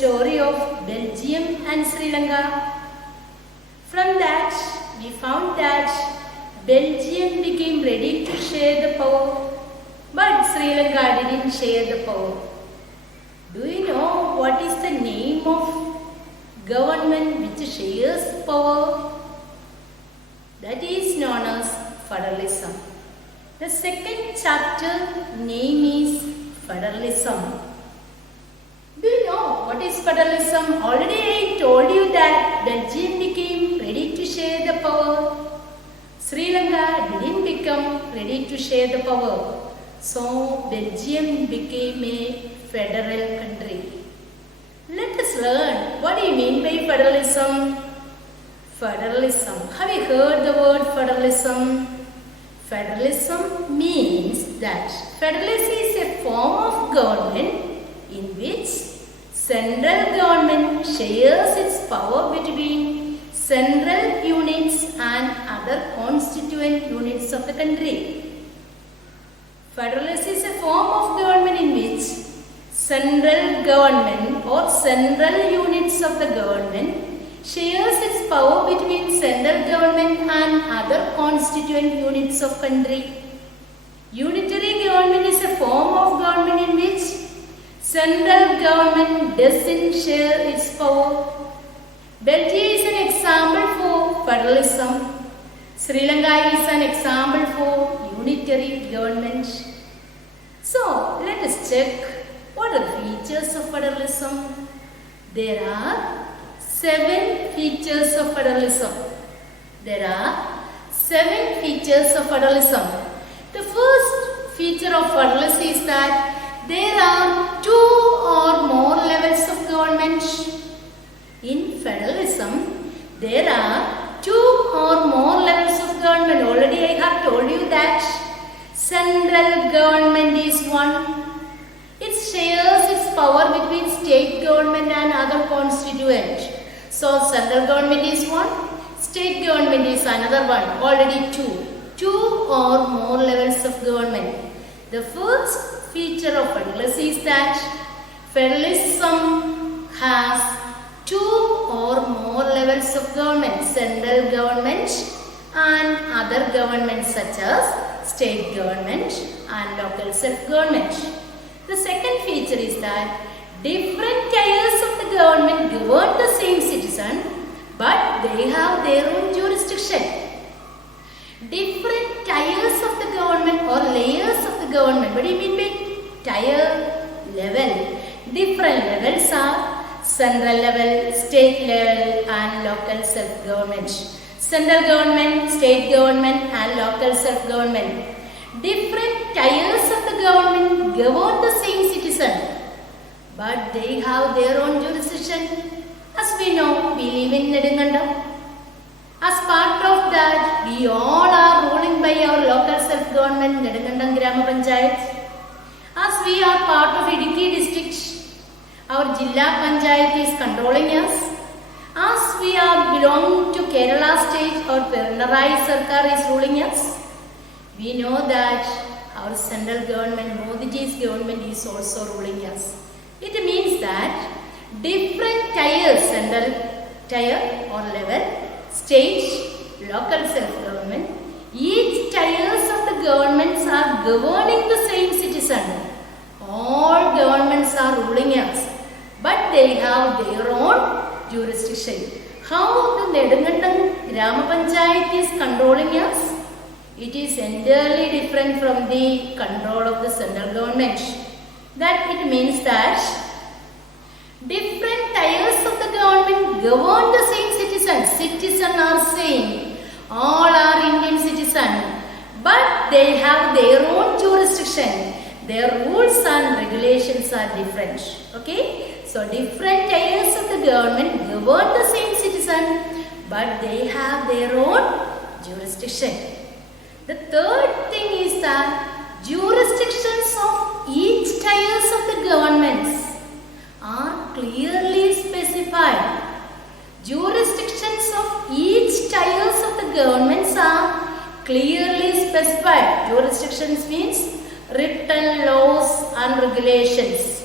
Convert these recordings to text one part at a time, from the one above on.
story of Belgium and Sri Lanka. From that, we found that Belgium became ready to share the power, but Sri Lanka didn't share the power. Do you know what is the name of government which shares power? That is known as federalism. The second chapter name is federalism. Do you know what is federalism? Already I told you that Belgium became ready to share the power. Sri Lanka didn't become ready to share the power. So Belgium became a federal country. Let us learn what do you mean by federalism? Federalism. Have you heard the word federalism? Federalism means that federalism is a form of government in which central government shares its power between central units and other constituent units of the country. Federalism is a form of government in which central government or central units of the government shares its power between central government and other constituent units of country. Unitary government is a form of government in which central government doesn't share its power. Belgium is an example for federalism. Sri Lanka is an example for unitary government. So, let us check what are the features of federalism. There are 7 features of federalism. There are 7 features of federalism. The first feature of federalism is that there are 2 or more levels of government. In federalism, there are 2 or more levels of government. Already I have told you that central government is one. It shares its power between state government and other constituents. So central government is one, state government is another one. Already 2 or more levels of government. The first feature of federalism is that federalism has 2 or more levels of government, central government and other governments such as state government and local self-government. The second feature is that different tiers of the government govern the same citizen, but they have their own jurisdiction. Different tiers of the government or layers of the government. What do you mean by tier level? Different levels are central level, state level and local self-government. Central government, state government and local self-government. Different tiers of the government govern the same citizen, but they have their own jurisdiction. As we know, we live in Nedungandam. As part of that, we all are ruling by our local self-government, Nedungandam Grama Panchayat. As we are part of Idukki district, our Jilla Panchayat is controlling us. As we are belong to Kerala state, our Pinarayi Sarkar is ruling us. We know that our central government, Modiji's government is also ruling us. It means that different tiers, central tier or level, state, local self-government, each tiers of the governments are governing the same citizen. All governments are ruling us, but they have their own jurisdiction. How the Nedungandam Grama Panchayat is controlling us? It is entirely different from the control of the central government. That it means that different tiers of the government govern the same citizen. Citizens are same. All are Indian citizens. But they have their own jurisdiction. Their rules and regulations are different. Okay? So different tiers of the government govern the same citizen, but they have their own jurisdiction. The third thing is that jurisdictions of each tiers of the governments are clearly specified. Jurisdictions of each tiers of the governments are clearly specified. Jurisdictions means written laws and regulations.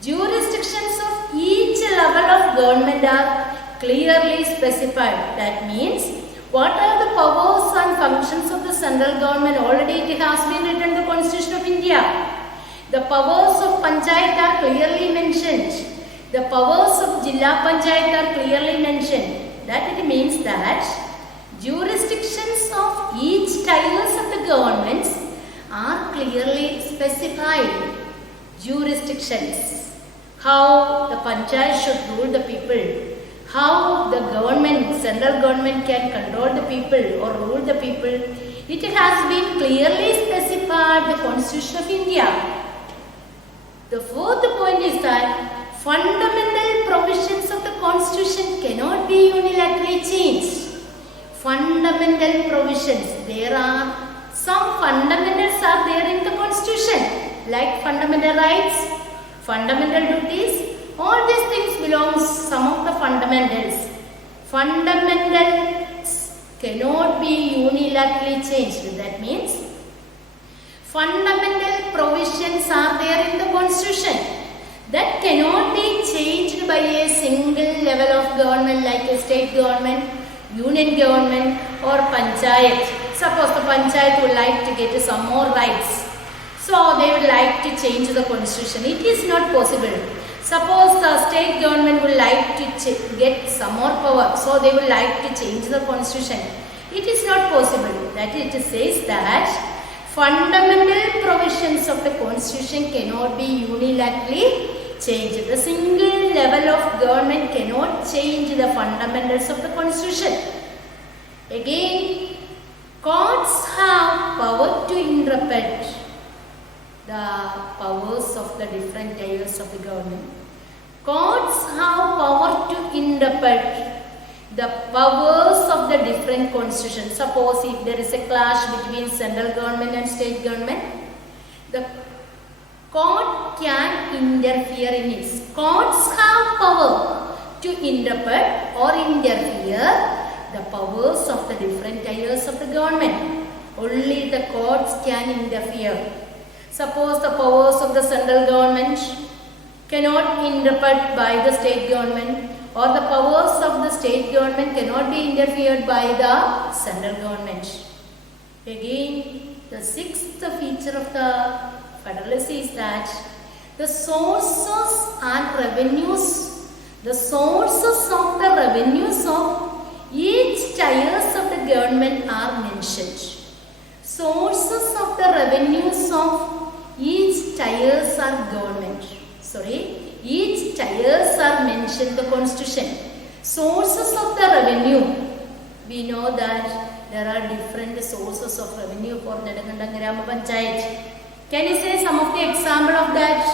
Jurisdictions of each level of government are clearly specified. That means what are the powers and functions of the central government? Already it has been written in the Constitution of India. The powers of Panchayat are clearly mentioned. The powers of Jilla Panchayat are clearly mentioned. That it means that jurisdictions of each tiers of the governments are clearly specified. Jurisdictions. How the Panchayat should rule the people. How the government, central government can control the people or rule the people. It has been clearly specified in the Constitution of India. The fourth point is that fundamental provisions of the Constitution cannot be unilaterally changed. Fundamental provisions. There are some fundamentals are there in the Constitution, like fundamental rights, fundamental duties. All these things belongs some of the fundamentals. Fundamentals cannot be unilaterally changed. That means fundamental provisions are there in the Constitution that cannot be changed by a single level of government like a state government, union government or panchayat. Suppose the panchayat would like to get some more rights. So they would like to change the Constitution. It is not possible. Suppose the state government would like to get some more power, so they would like to change the Constitution. It is not possible. That it says that fundamental provisions of the Constitution cannot be unilaterally changed. The single level of government cannot change the fundamentals of the Constitution. Again, courts have power to interpret the powers of the different tiers of the government. Courts have power to interpret the powers of the different constitutions. Suppose if there is a clash between central government and state government, the court can interfere in it. Courts have power to interpret or interfere the powers of the different tiers of the government. Only the courts can interfere. Suppose the powers of the central government cannot interpret by the state government, or the powers of the state government cannot be interfered by the central government. Again, the sixth feature of the federalism is that the sources and revenues, the sources of the revenues of each tiers of the government are mentioned. Sources of the revenues of each tiers are government. Each tiers are mentioned in the Constitution. Sources of the revenue. We know that there are different sources of revenue for Nedakandam Grama Panchayat. Can you say some of the example of that?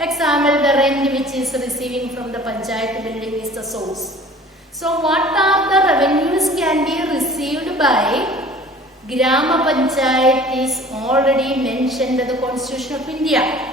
Example, the rent which is receiving from the Panchayat building is the source. So what are the revenues can be received by Grama Panchayat is already mentioned in the Constitution of India.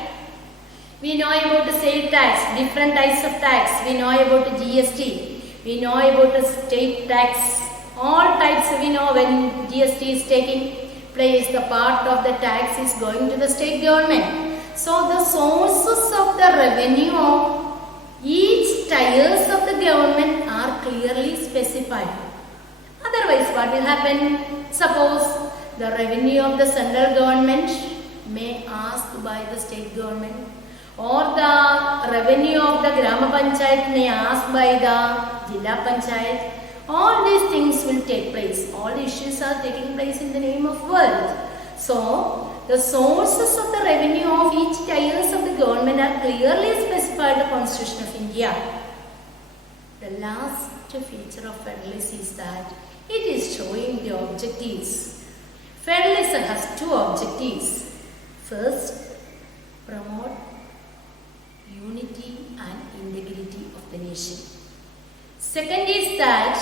We know about the sale tax, different types of tax. We know about the GST. We know about the state tax. All types we know when GST is taking place, the part of the tax is going to the state government. So the sources of the revenue of each tiers of the government are clearly specified. Otherwise, what will happen? Suppose the revenue of the central government may ask by the state government, or the revenue of the Grama Panchayat may ask by the Jilla Panchayat. All these things will take place. All issues are taking place in the name of wealth. So, the sources of the revenue of each tiers of the government are clearly specified in the Constitution of India. The last feature of federalism is that it is showing the objectives. Federalism has two objectives. First, promote unity and integrity of the nation. Second is that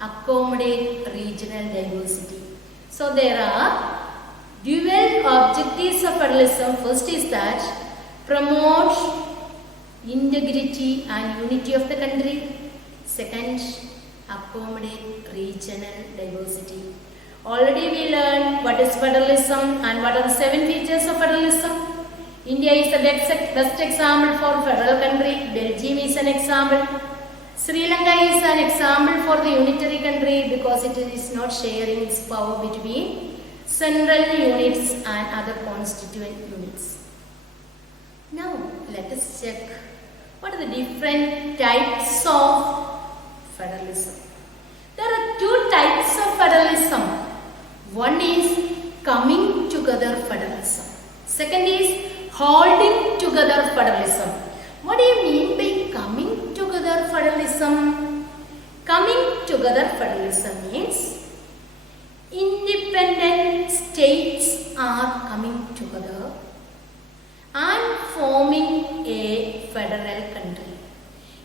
accommodate regional diversity. So there are dual objectives of federalism. First is that promote integrity and unity of the country. Second, accommodate regional diversity. Already we learned what is federalism and what are the 7 features of federalism. India is the best example for federal country. Belgium is an example. Sri Lanka is an example for the unitary country because it is not sharing its power between central units and other constituent units. Now let us check what are the different types of federalism. There are two types of federalism. One is coming together federalism. Second is holding together federalism. What do you mean by coming together federalism? Coming together federalism means independent states are coming together and forming a federal country.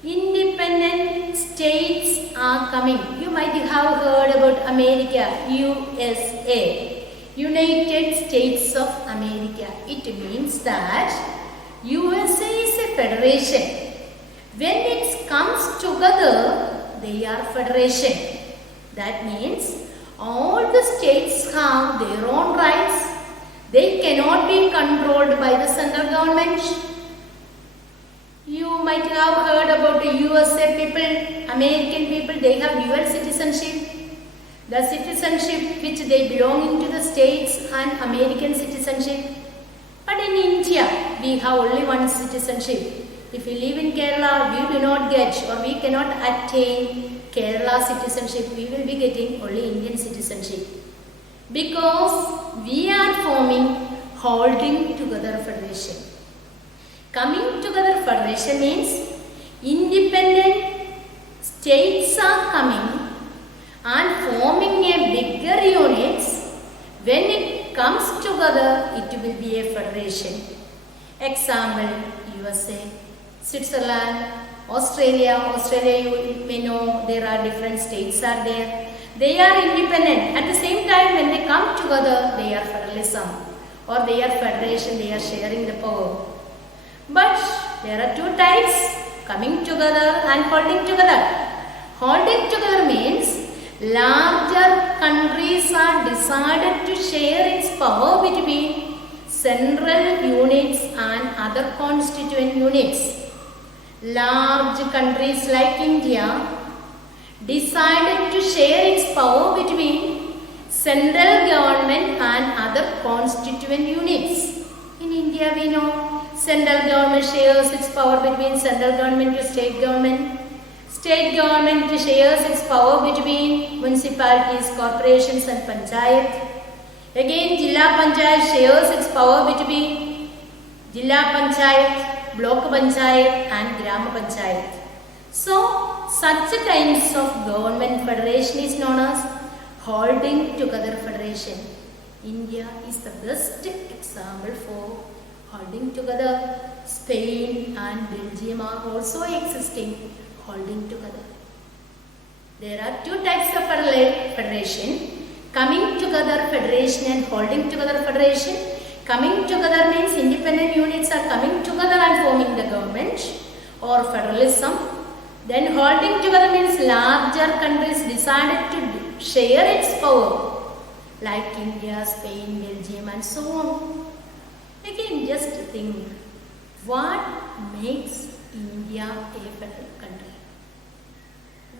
Independent states are coming. You might have heard about America, USA, United States of America. It means that USA is a federation. When it comes together, they are federation. That means all the states have their own rights. They cannot be controlled by the central government. You might have heard about the USA people, American people, they have dual citizenship. The citizenship which they belong into the states and American citizenship. But in India, we have only one citizenship. If we live in Kerala, we do not get or we cannot attain Kerala citizenship. We will be getting only Indian citizenship. Because we are forming holding together federation. Coming together federation means independent states are coming and forming a bigger units. When it comes together, it will be a federation. Example, USA, Switzerland, Australia. Australia, you may know there are different states are there. They are independent. At the same time, when they come together, they are federalism or they are federation. They are sharing the power. But there are two types, coming together and holding together. Holding together means larger countries are decided to share its power between central units and other constituent units. Large countries like India decided to share its power between central government and other constituent units. In India, we know central government shares its power between central government to state government. State government shares its power between municipalities, corporations and panchayat. Again, Jilla Panchayat shares its power between Jilla Panchayat, Block Panchayat and Gram Panchayat. So, such kinds of government federation is known as holding together federation. India is the best example for holding together. Spain and Belgium are also existing, holding together. There are two types of federation, coming together federation and holding together federation. Coming together means independent units are coming together and forming the government or federalism. Then holding together means larger countries decided to share its power like India, Spain, Belgium and so on. Again, just think, what makes India a federal country?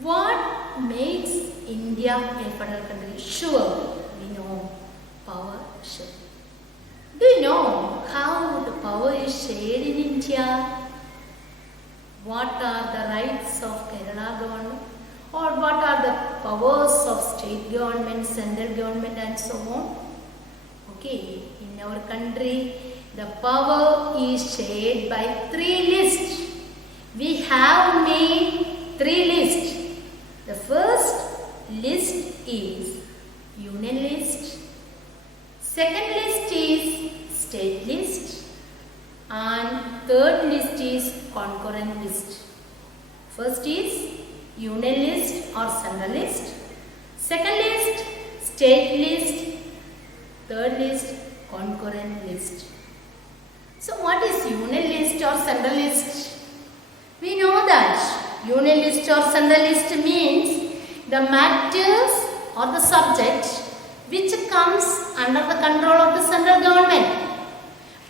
What makes India a federal country? Sure, we know power sharing. Do you know how the power is shared in India? What are the rights of Kerala government? Or what are the powers of state government, central government and so on? Okay, in our country, the power is shared by three lists. We have made three lists. The first list is union list. Second list is state list. And third list is concurrent list. First is union list or central list. Second list, state list. Third list, concurrent list. So what is union list or central list? We know that union list or central list means the matters or the subject which comes under the control of the central government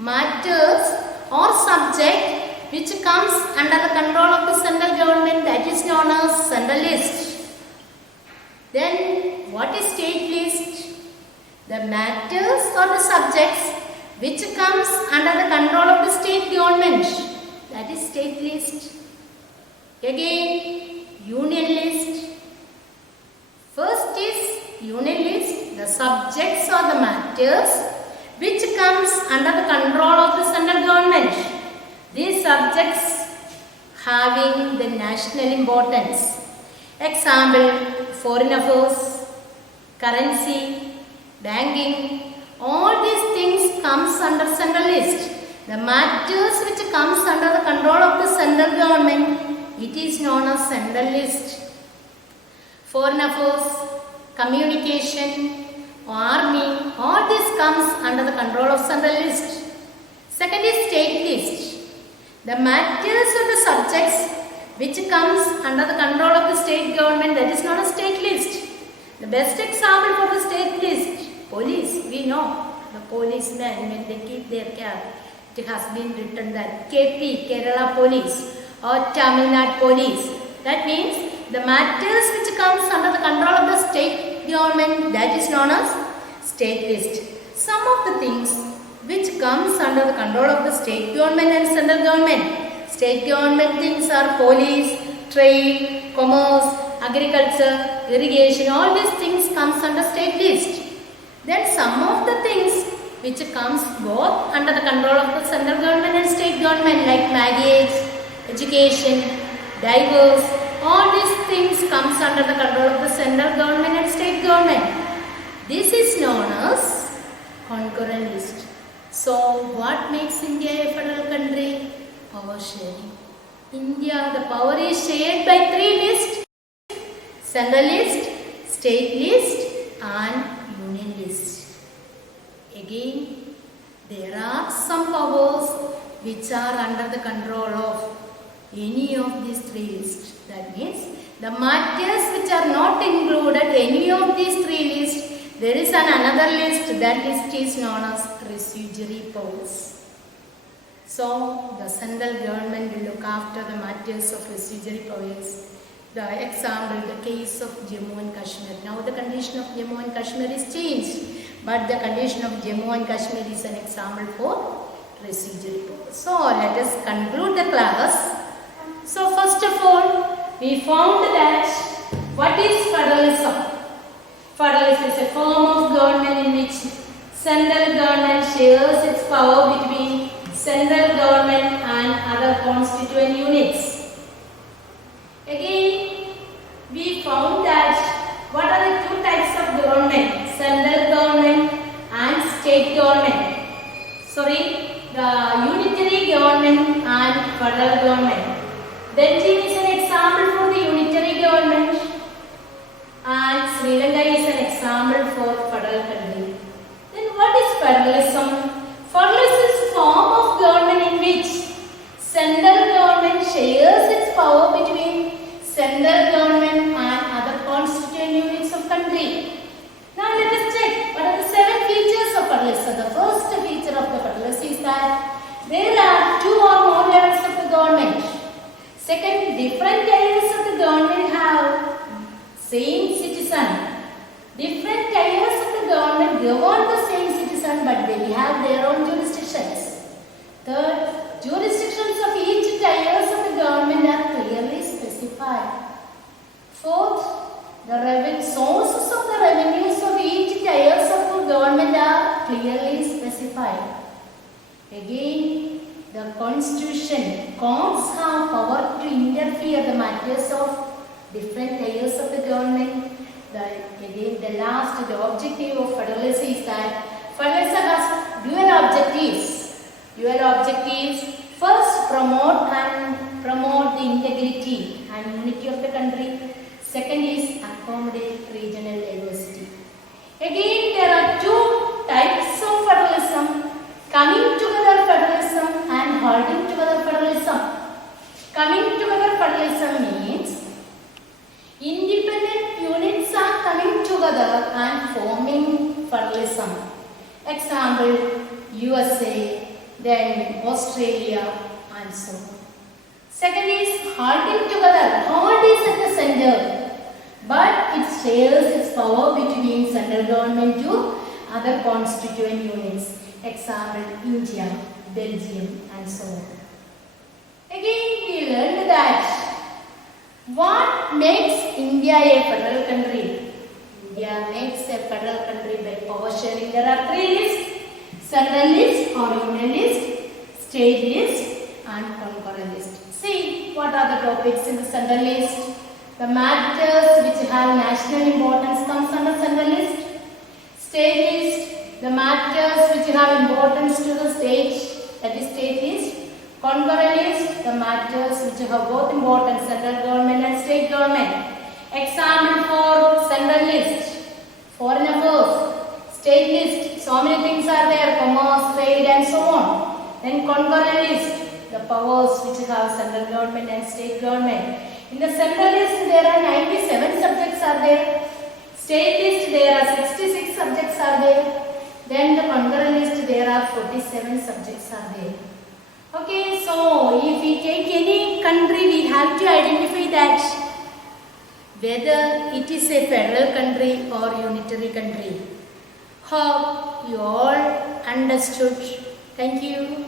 matters or subject which comes under the control of the central government, that is known as central list. Then what is state list? The matters or the subjects which comes under the control of the state government, that is state list. Again, union list. First is union list, the subjects or the matters which comes under the control of the central government. These subjects having the national importance. Example, foreign affairs, currency, banking, all these things comes under central list. The matters which comes under the control of the central government, it is known as central list. Foreign affairs, communication, army, all this comes under the control of central list. Second is state list. The matters or the subjects which comes under the control of the state government, that is known as state list. The best example for the state list, police, we know the policemen when they keep their cap, it has been written that KP, Kerala Police, or Tamil Nadu Police. That means the matters which comes under the control of the state government, that is known as state list. Some of the things which comes under the control of the state government and central government. State government things are police, trade, commerce, agriculture, irrigation, all these things comes under state list. Then some of the things which comes both under the control of the central government and state government, like marriage, education, divorce, all these things comes under the control of the central government and state government. This is known as concurrent list. So what makes India a federal country? Power sharing. India, the power is shared by three lists: central list, state list and union list. Again, there are some powers which are under the control of any of these three lists. That means the matters which are not included any of these three lists, there is another list. That list is known as residuary powers. So the central government will look after the matters of residuary powers. The example, the case of Jammu and Kashmir. Now the condition of Jammu and Kashmir is changed, but the condition of Jammu and Kashmir is an example for residuary powers. So let us conclude the class. So first of all, we found that what is federalism? Federalism is a form of government in which central government shares its power between central government and other constituent units. Again, we found that what are the two types of government? Central government and state government. The unitary government and federal government. Belgium is an example for the unitary government and Sri Lanka is an example for federal country. Then what is federalism? Federalism is a form of government in which central government shares its power between central government and other constituent units of country. Now let us check what are the 7 features of federalism. The first feature of the federalism is that there are 2 or more levels of the government. Second, different areas of the government have same citizen. Different areas of the government govern the same citizen, but they have their own jurisdictions. Third, jurisdictions of each tiers of the government are clearly specified. Fourth, the sources of the revenues of each tiers of the government are clearly specified. Again, the constitution, courts have power to interfere the matters of different layers of the government. Again, the objective of federalism is that federalism has dual objectives. Dual objectives: first, promote the integrity and unity of the country. Second is accommodate regional diversity. Again, there are 2 types of federalism: coming together federalism and holding together federalism. Coming together federalism means independent units are coming together and forming federalism. Example, USA, then Australia and so on. Second is holding together. Hold is at the center, but it shares its power between central government to other constituent units. Example, India, Belgium and so on. Again, we learned that what makes India a federal country? India makes a federal country by power sharing. There are three lists: central list or union list, state list and concurrent list. See, what are the topics in the central list? The matters which have national importance comes under central list. State list, the matters which have importance to the state, that is state list. Concurrent list, the matters which have both importance, central government and state government. Example for central list, foreign affairs, state list, so many things are there, commerce, trade and so on. Then concurrent list, the powers which have central government and state government. In the central list there are 97 subjects are there. State list there are 66 subjects are there. Then the concurrent list there are 47 subjects are there. Okay, so if we take any country, we have to identify that whether it is a federal country or unitary country. Hope you all understood. Thank you.